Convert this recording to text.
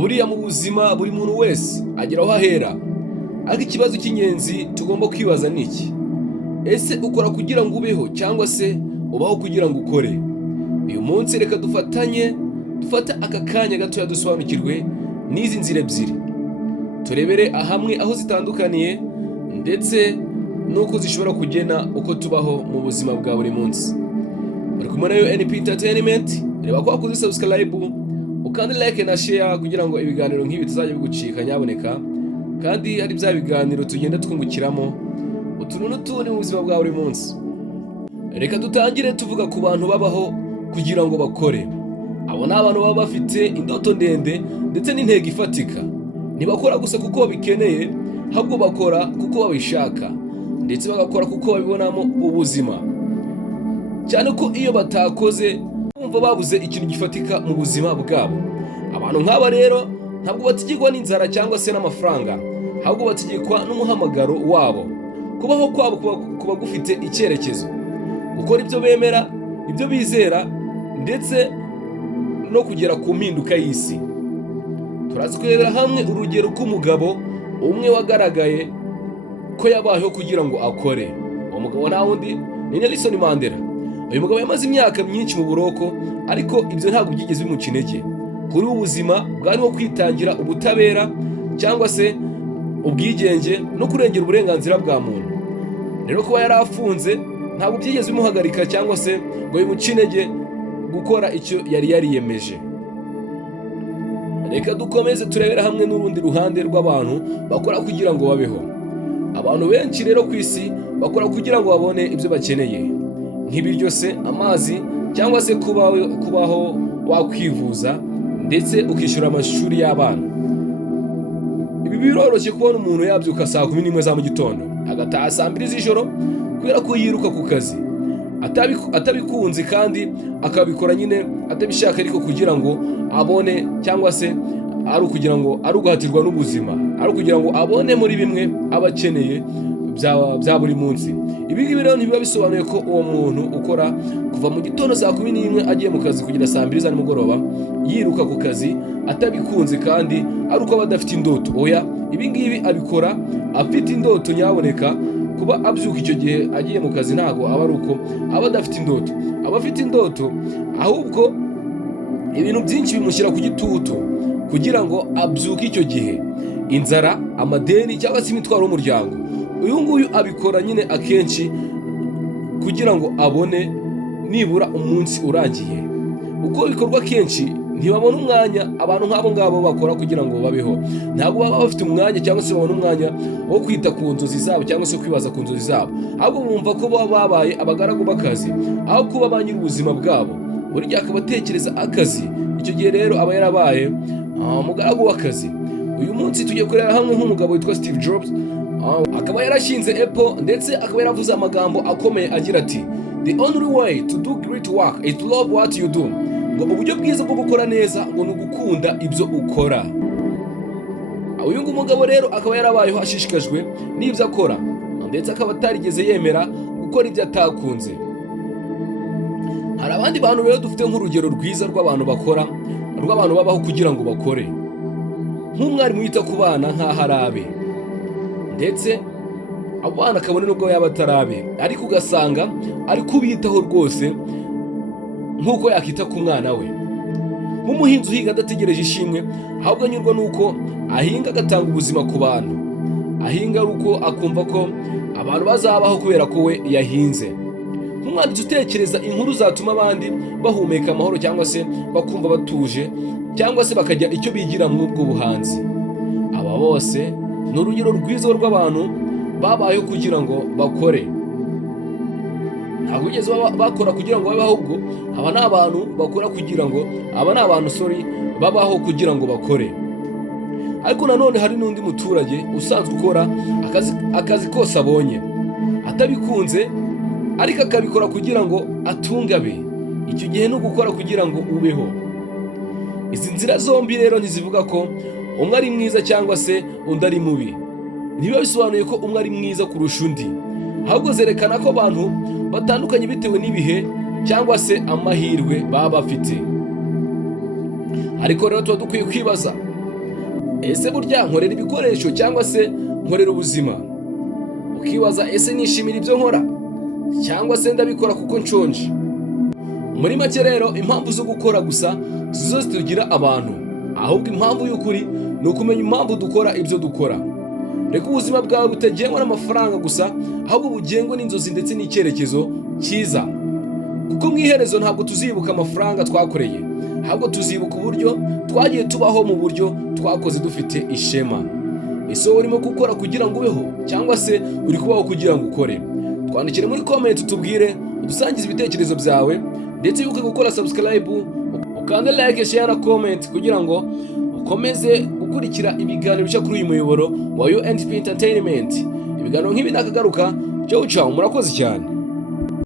buriya mu buzima buri muntu wese agira aho ahera, ariko ikibazo cy'ingenzi tugomba kwibaza ni iki? Ese ukora kugira ngo ubeho cyangwa se ubaho kugira ngo ukore? Uyu munsi reka dufate aka kanya gatoya dusobanukirwe n'izi nzira ebyiri, turebere hamwe aho zitandukaniye ndetse n'uko zishobora kugena uko tubaho mu buzima bwa buri munsi. Uri kumwe nayo NP Entertainment, reba ko wakoze subscribe ukandi like na share kugira ngo ibiganiro nk'ibi tuzajya bigucika nyaboneka, kandi hari bya biganiro tugenda twungukiramo utuntu n'utundi mu buzima bwa buri munsi. Reka dutangire tuvuga ku bantu babaho kugira ngo bakore. Abo ni abantu baba bafite indoto ndende ndetse n'intego ifatika. Ntibakora gusa kuko babikeneye, ahubwo bakora kuko babishaka ndetse bagakora kuko babibonamo ubuzima. Cyane ko iyo batakoze bumva babuze ikintu gifatika mu buzima bwabo. Abantu nk'aba rero ntabwo batigirwa n'inzara cyangwa se n'amafaranga, ahubwo batigirwa n'umuhamagaro wabo. Kubaho kwabo kuba gufite icyerekezo, gukora ibyo bemera, ibyo bizera ndetse no kugera ku mpinduka y'isi. Turazi kurebera hamwe urugero rw'umugabo umwe wagaragaye ko yabayeho kugira ngo akore. Uwo mugabo nta wundi ni Nelson Mandela. Uyu mugabo yamaze imyaka myinshi mu buroko, ariko ibyo ntabwo byigeze bimuca intege. Kuri ubu buzima bwarimo kwitangira ubutabera cyangwa se ubwigenge no kurengera uburenganzira bwa muntu. Rero kuba yari afunze ntabwo byigeze bimuhagarika cyangwa se ngo bimuce intege gukora icyo yari yariyemeje. Reka dukomeze turebera hamwe n'urundi ruhande rw'abantu bakora kugira ngo babeho. Abantu benshi rero ku isi bakora kugira ngo babone ibyo bakeneye, nk'ibiryo se, amazi cyangwa se kubaho wakwivuza ndetse ukishyura amashuri y'abana. Ibi biroroshye kubona umuntu yabyuka saa 11 za mu gitondo agataha saa 2 z'ijoro kubera ko yiruka ku kazi, atabikunze kandi akabikora nyine atabishaka, ariko kugira ngo abone, cyangwa se ari ukugira ngo ari uguhatirwa n'ubuzima, ari ukugira ngo abone muri bimwe aba akeneye bya buri munsi. Ibi ngibi rero ntibiba bisobanuye ko uwo muntu ukora kuva mu gitondo saa 11 agiye mu kazi kugera saa 2 za nimugoroba yiruka ku kazi atabikunze kandi ari uko aba adafite indoto. Oya, ibi ngibi abikora afite indoto nyaboneka. Kuba abyuka icyo gihe agiye mu kazi ntago aba ari uko aba adafite indoto, aba afite indoto, ahubwo ibintu byinshi bimushyira ku gitutu kugira ngo abyuke icyo gihe: inzara, amadeni cyangwa se imitwaro y'umuryango. Uyu nguyu abikora nyine akenshi kugira ngo abone nibura umunsi urangiye. Uko bikorwa kenshi ntibabona umwanya. Abantu nk'abo ngabo bakora kugira ngo babeho ntabwo baba bafite umwanya cyangwa se babona umwanya wo kwita ku nzozi zabo cyangwa se kwibaza ku nzozi zabo, ahubwo bumva ko baba babaye abagaragu b'akazi aho kuba ba nyir'ubuzima bwabo. Buri gihe akaba atekereza akazi, icyo gihe rero aba yarabaye umugaragu w'akazi. Uyu munsi tugiye kureba hamwe nk'umugabo witwa Steve Jobs, akaba yarashinze Apple ndetse akaba yaravuze amagambo akomeye agira ati: "The only way to do great work is to love what you do." Ngo uburyo bwiza bwo gukora neza ngo ni ugukunda ibyo ukora. Uyu mugabo rero akaba yarabayeho ashishikajwe n'ibyo akora ndetse akaba atarigeze yemera gukora ibyo atakunze. Hari abandi bantu rero dufite nk'urugero rwiza rw'abantu bakora, rw'abantu babaho kugira ngo bakore. Nk'umwarimu wita ku bana nk'aho ari abe, ndetse abo bana kabone nubwo yaba atarabe, ariko ugasanga ari kubitaho rwose nk'uko yakita ku mwana we. Nk'umuhinzi uhinga adategereje ishimwe, ahubwo anyurwa n'uko ahinga agatanga ubuzima ku bantu. Ahinga ari uko akumva ko abantu bazabaho kubera ko we yahinze. Nk'umwanditsi utekereza inkuru zatuma abandi bahumeka amahoro cyangwa se bakumva batuje, cyangwa se bakajya icyo bigira muri ubwo buhanzi. Aba bose ni urugero rwiza rw'abantu babayeho kugira ngo bakore. Ntabwo bigeze bakora kugira ngo babeho, ahubwo aba ni abantu bakora kugira ngo babaho kugira ngo bakore. Ariko nanone hari n'undi muturage usanzwe ukora akazi kose abonye atabikunze, ariko akabikora kugira ngo atunge abe. Icyo gihe ni ugukora kugira ngo ubeho. Izi nzira zombi rero ntizivuga ko umwe ari mwiza cyangwa se undi ari mubi. Ntibiba bisobanuye ko umwe ari mwiza kurusha undi, ahubwo zerekana ko abantu batandukanye bitewe n'ibihe cyangwa se amahirwe baba bafite. Ariko rero tuba dukwiye kwibaza, ese burya nkorera ibikoresho cyangwa se nkorera ubuzima? Ukibaza, ese nishimira ibyo nkora cyangwa se ndabikora kuko nshonje? Muri make rero, impamvu zo gukora gusa zo zitugira abantu, ahubwo impamvu y'ukuri ni ukumenya impamvu dukora ibyo dukora. Reka ubuzima bwawe butagengwa n'amafaranga gusa, ahubwo bugengwa n'inzozi ndetse n'icyerekezo cyiza. Kuko mu iherezo ntabwo tuzibuka amafaranga twakoreye, ahubwo tuzibuka uburyo twagiye tubaho mu buryo twakoze dufite ishema. Ese wowe urimo gukora kugira ngo ubeho cyangwa se uri kubaho kugira ngo ukore? Twandikire muri comment utubwire, udusangize ibitekerezo byawe, ndetse wibuke gukora subscribe, ukanda like, share na comment kugira ngo ukomeze gukurikira ibiganiro bica kuri uyu muyoboro wa UNTP Entertainment. Ibiganiro nk'ibi nakagaruka. Ciao ciao, murakoze cyane.